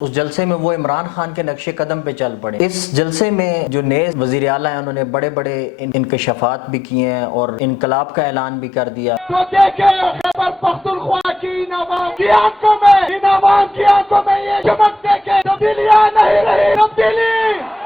اس جلسے میں وہ عمران خان کے نقش قدم پہ چل پڑے۔ اس جلسے میں جو نئے وزیر اعلیٰ ہیں انہوں نے بڑے بڑے انکشافات بھی کیے ہیں اور انقلاب کا اعلان بھی کر دیا۔ تو دیکھیں خیبر پختونخوا کی ان عوام کی آنکھوں میں یہ چمک دیکھیں، تبدیلیاں نہیں رہی، تبدیلی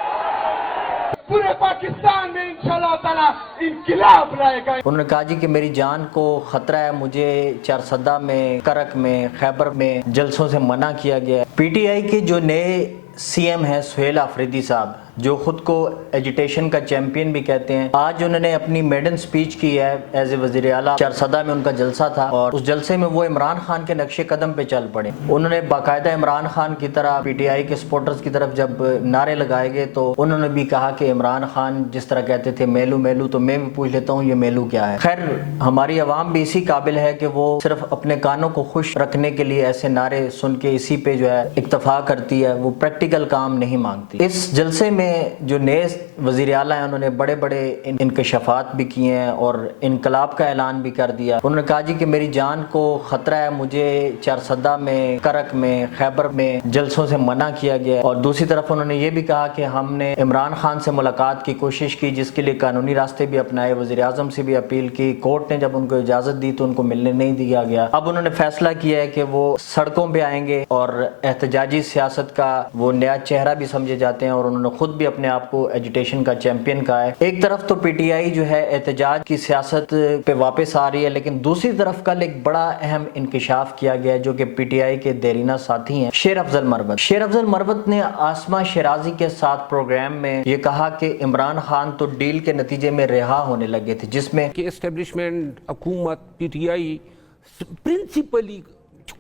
پورے پاکستان میں انشاءاللہ تعالی انقلاب لائے گا۔ انہوں نے کہا جی کہ میری جان کو خطرہ ہے، مجھے چارسدہ میں، کرک میں، خیبر میں جلسوں سے منع کیا گیا ہے۔ پی ٹی آئی کے جو نئے سی ایم ہیں سہیل آفریدی صاحب، جو خود کو ایجیٹیشن کا چیمپئن بھی کہتے ہیں، آج انہوں نے اپنی میڈن سپیچ کی ہے ایز اے وزیر اعلیٰ۔ چارسدہ میں ان کا جلسہ تھا اور اس جلسے میں وہ عمران خان کے نقش قدم پہ چل پڑے۔ انہوں نے باقاعدہ عمران خان کی طرح پی ٹی آئی کے سپورٹرز کی طرف جب نعرے لگائے گئے تو انہوں نے بھی کہا کہ عمران خان جس طرح کہتے تھے میلو میلو، تو میں بھی پوچھ لیتا ہوں یہ میلو کیا ہے۔ خیر، ہماری عوام بھی اسی قابل ہے کہ وہ صرف اپنے کانوں کو خوش رکھنے کے لیے ایسے نعرے سن کے اسی پہ جو ہے اکتفا کرتی ہے، وہ پریکٹیکل کام نہیں مانگتی۔ اس جلسے میں جو نئے وزیر اعلیٰ ہیں انہوں نے بڑے بڑے انکشافات بھی کیے ہیں اور انقلاب کا اعلان بھی کر دیا۔ انہوں نے کہا جی کہ میری جان کو خطرہ ہے، مجھے چارسدہ میں، کرک میں، خیبر میں جلسوں سے منع کیا گیا ہے۔ اور دوسری طرف انہوں نے یہ بھی کہا کہ ہم نے عمران خان سے ملاقات کی کوشش کی، جس کے لیے قانونی راستے بھی اپنائے، وزیر اعظم سے بھی اپیل کی، کورٹ نے جب ان کو اجازت دی تو ان کو ملنے نہیں دیا گیا۔ اب انہوں نے فیصلہ کیا ہے کہ وہ سڑکوں پہ آئیں گے اور احتجاجی سیاست کا وہ نیا چہرہ بھی سمجھے جاتے ہیں، اور انہوں نے خود بھی اپنے آپ کو ایجیٹیشن کا چیمپئن کہا ہے۔ ایک طرف تو پی ٹی آئی جو ہے احتجاج کی سیاست پہ واپس آ رہی ہے، لیکن دوسری طرف کل ایک بڑا اہم انکشاف کیا گیا ہے جو کہ پی ٹی آئی کے دیرینہ ساتھی ہیں شیر افضل مربت۔ شیر افضل مربت نے آسما شیرازی کے ساتھ پروگرام میں یہ کہا کہ عمران خان تو ڈیل کے نتیجے میں رہا ہونے لگے تھے، جس میں کہ اسٹیبلشمنٹ، حکومت، پی ٹی آئی پرنسپلی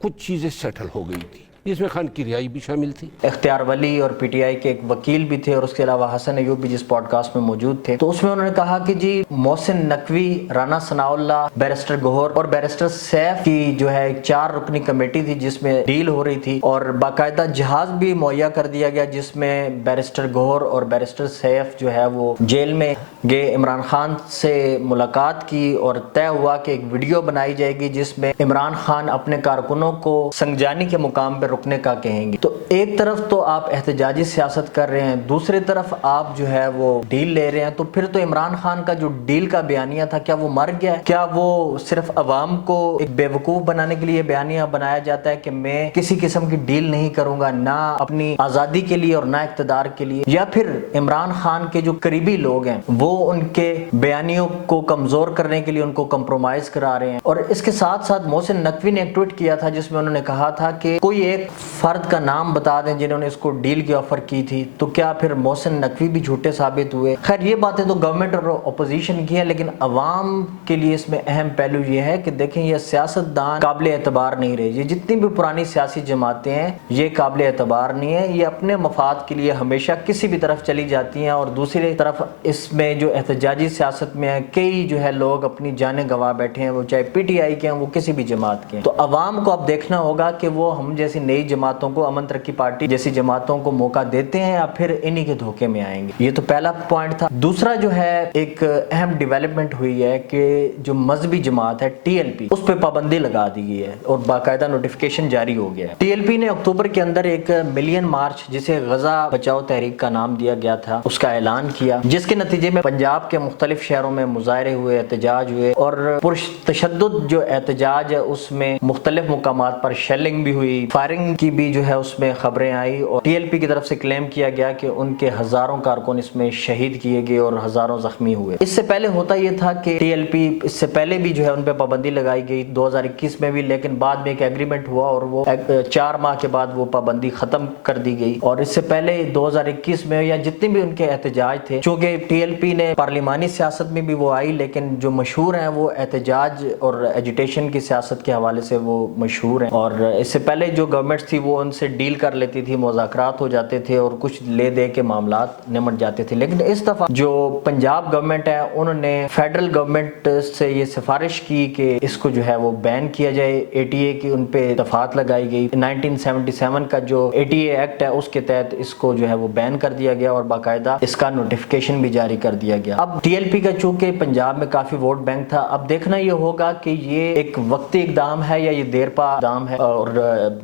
کچھ چیزیں سیٹل ہو گئی تھی، جس میں خان کی رہائی بھی شامل تھی۔ اختیار ولی اور پی ٹی آئی کے ایک وکیل بھی تھے، اور اس کے علاوہ حسن ایوب بھی جس پوڈ کاسٹ میں موجود تھے، تو اس میں انہوں نے کہا کہ جی محسن نقوی، رانا ثناءاللہ، بیرسٹر گوہر اور بیرسٹر سیف کی جو ہے ایک 4 رکنی کمیٹی تھی جس میں ڈیل ہو رہی تھی، اور باقاعدہ جہاز بھی مہیا کر دیا گیا جس میں بیرسٹر گوہر اور بیرسٹر سیف جو ہے وہ جیل میں گئے، عمران خان سے ملاقات کی، اور طے ہوا کہ ایک ویڈیو بنائی جائے گی جس میں عمران خان اپنے کارکنوں کو سنجانی کے مقام پہ رکنے کا کہیں گے۔ تو ایک طرف تو آپ احتجاجی سیاست کر رہے ہیں، دوسری طرف آپ جو ہے وہ ڈیل لے رہے ہیں، تو پھر تو عمران خان کا جو ڈیل کا بیانیہ تھا کیا وہ مر گیا ہے؟ کیا وہ صرف عوام کو ایک بیوقوف بنانے کے لیے بیانیہ بنایا جاتا ہے کہ میں کسی قسم کی ڈیل نہیں کروں گا، نہ اپنی آزادی کے لیے اور نہ اقتدار کے لیے؟ یا پھر عمران خان کے جو قریبی لوگ ہیں وہ ان کے بیانیوں کو کمزور کرنے کے لیے ان کو کمپرومائز کرا رہے ہیں؟ اور اس کے ساتھ ساتھ محسن نقوی نے ایک ٹویٹ کیا تھا جس میں انہوں نے کہا تھا کہ کوئی ایک فرد کا نام بتا دیں جنہوں نے اس کو ڈیل کی آفر کی تھی، تو کیا پھر محسن نقوی بھی جھوٹے ثابت ہوئے؟ خیر، یہ باتیں تو گورنمنٹ اور اپوزیشن کی ہیں، لیکن عوام کے لیے اس میں اہم پہلو یہ ہے کہ دیکھیں یہ سیاستدان قابل اعتبار نہیں رہے۔ یہ جتنی بھی پرانی سیاسی جماعتیں ہیں یہ قابل اعتبار نہیں ہیں، یہ اپنے مفاد کے لیے ہمیشہ کسی بھی طرف چلی جاتی ہیں، اور دوسری طرف اس میں جو احتجاجی سیاست میں ہیں کئی جو ہے لوگ اپنی جانیں گنوا بیٹھے ہیں، وہ چاہے پی ٹی آئی کے ہیں، وہ کسی بھی جماعت کے ہیں۔ تو عوام کو اب دیکھنا ہوگا کہ وہ ہم جیسی نئی جماعتوں کو، امن ترقی پارٹی جیسی جماعتوں کو موقع دیتے ہیں یا پھر انہی کے دھوکے میں آئیں گے۔ یہ تو پہلا پوائنٹ تھا۔ دوسرا جو ہے ایک اہم ڈیولپمنٹ ہوئی ہے کہ جو مذہبی جماعت ہے ٹی ایل پی، اس پہ پابندی لگا دی گئی ہے اور باقاعدہ نوٹیفیکیشن جاری ہو گیا ہے۔ ٹی ایل پی نے اکتوبر کے اندر ایک ملین مارچ جسے غزہ بچاؤ تحریک کا نام دیا گیا تھا اس کا اعلان کیا، جس کے نتیجے میں پنجاب کے مختلف شہروں میں مظاہرے ہوئے، احتجاج ہوئے، اور پرتشدد جو احتجاج ہے اس میں مختلف مقامات پر شیلنگ بھی ہوئی، فائرنگ کی بھی جو ہے اس میں خبریں آئی، اور ٹی ایل پی کی طرف سے کلیم کیا گیا کہ ان کے ہزاروں کارکن اس میں شہید کیے گئے اور ہزاروں زخمی ہوئے۔ اس سے پہلے ہوتا یہ تھا کہ ٹی ایل پی اس سے پہلے بھی جو ہے ان پہ پابندی لگائی گئی 2021 میں بھی، لیکن بعد میں ایک ایگریمنٹ ہوا اور وہ 4 ماہ کے بعد وہ پابندی ختم کر دی گئی۔ اور اس سے پہلے 2021 میں یا جتنے بھی ان کے احتجاج تھے، چونکہ ٹی ایل پی نے پارلیمانی سیاست میں بھی وہ آئی، لیکن جو مشہور ہیں وہ احتجاج اور ایجیٹیشن کی سیاست کے حوالے سے وہ مشہور ہیں، اور اس سے پہلے جو گورنمنٹ تھی وہ ان سے ڈیل کر لیتی تھی، مذاکرات ہو جاتے تھے اور کچھ لے دے کے معاملات نمٹ جاتے تھے۔ لیکن اس دفعہ جو پنجاب گورنمنٹ ہے انہوں نے فیڈرل گورنمنٹ سے یہ سفارش کی کہ اس کو جو ہے وہ بین کیا جائے، اے ٹی اے کی ان پہ دفعات لگائی گئی، 1977 کا جو اے ٹی اے ایکٹ ہے اس کے تحت اس کو جو ہے وہ بین کر دیا گیا اور باقاعدہ اس کا نوٹیفیکیشن بھی جاری کر دیا گیا۔ اب ٹی ایل پی کا چونکہ پنجاب میں کافی ووٹ بینک تھا، اب دیکھنا یہ ہوگا کہ یہ ایک وقتی اقدام ہے یا یہ دیر پا اقدام ہے، اور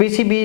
PCB